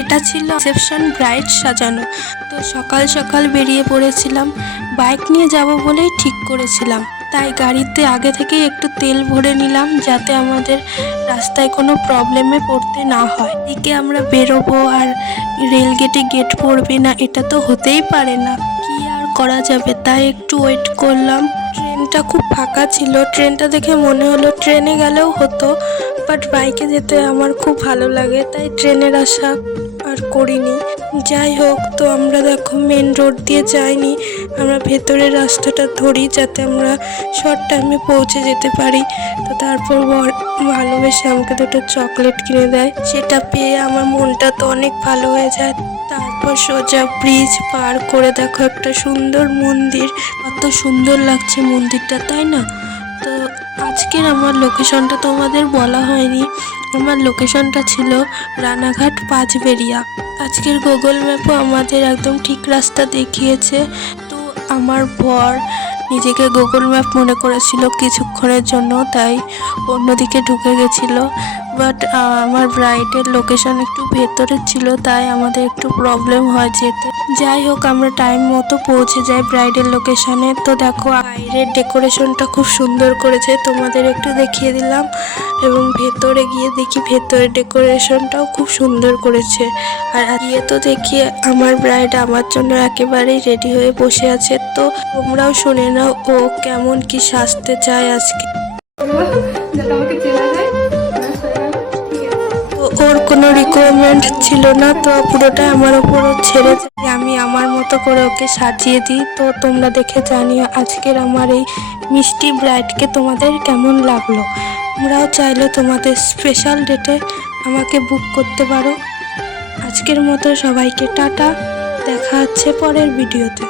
এটা ছিল reception bride সাজানো। তো সকাল সকাল বেরিয়ে পড়েছিলাম, বাইক নিয়ে যাব বলেই ঠিক করেছিলাম। তাই গাড়িতে আগে থেকেই একটু তেল ভরে নিলাম, যাতে আমাদের রাস্তায় কোনো প্রবলেমে পড়তে না হয়। এদিকে আমরা বেরোবো আর রেলগেটে গেট পড়বে না, এটা তো হতেই পারে না। কি আর করা যাবে, তাই একটু ওয়েট করলাম। ট্রেনটা খুব ফাঁকা ছিল, ট্রেনটা দেখে মনে হলো ট্রেনে গেলেও হতো, বাট বাইকে যেতে আমার খুব ভালো লাগে, তাই ট্রেনের আশা আর করিনি। যাই হোক, তো আমরা দেখো মেন রোড দিয়ে যাইনি, আমরা ভেতরের রাস্তাটা ধরি যাতে আমরা শর্ট টাইমে পৌঁছে যেতে পারি। তো তারপর ভালোবেসে আমাকে দুটো চকলেট কিনে দেয়, সেটা পেয়ে আমার মনটা তো অনেক ভালো হয়ে যায়। তারপর সোজা ব্রিজ পার করে দেখো একটা সুন্দর মন্দির, কত সুন্দর লাগছে মন্দিরটা, তাই না? তো আজকের আমার লোকেশনটা তোমাদের বলা হয়নি, আমার লোকেশনটা ছিল রানাঘাট পাঁচবেড়িয়া। আজকের গুগল ম্যাপও আমাদের একদম ঠিক রাস্তা দেখিয়েছে। তো আমার বর নিজেকে গুগল ম্যাপ মনে করেছিল কিছুক্ষণের জন্য, তাই অন্যদিকে ঢুকে গেছিল। বাট আমার ব্রাইডের লোকেশন একটু ভেতরে ছিল, তাই আমাদের একটু প্রবলেম হয় যেতে। যাই হোক, আমরা টাইম মতো পৌঁছে যাই ব্রাইডের লোকেশনে। তো দেখো বাইরের ডেকোরেশনটা খুব সুন্দর করেছে, তোমাদের একটু দেখিয়ে দিলাম। এবং ভেতরে গিয়ে দেখি ভেতরের ডেকোরেশনটাও খুব সুন্দর করেছে। আর গিয়ে তো দেখি আমার ব্রাইড আমার জন্য একেবারেই রেডি হয়ে বসে আছে। তো তোমরাও শুনে নাও ও কেমন কি সাজতে চায় আজকে। ওর কোনো রিকোয়ারমেন্ট ছিল না, তো পুরোটাই আমার ওপরও ছেড়ে দিয়ে আমি আমার মতো করে ওকে সাজিয়ে দিই। তো তোমরা দেখে জানিও আজকের আমার এই মিষ্টি ব্রাইডকে তোমাদের কেমন লাগলো। তোমরাও চাইলে তোমাদের স্পেশাল ডেটে আমাকে বুক করতে পারো। আজকের মতো সবাইকে টাটা, দেখা হচ্ছে পরের ভিডিওতে।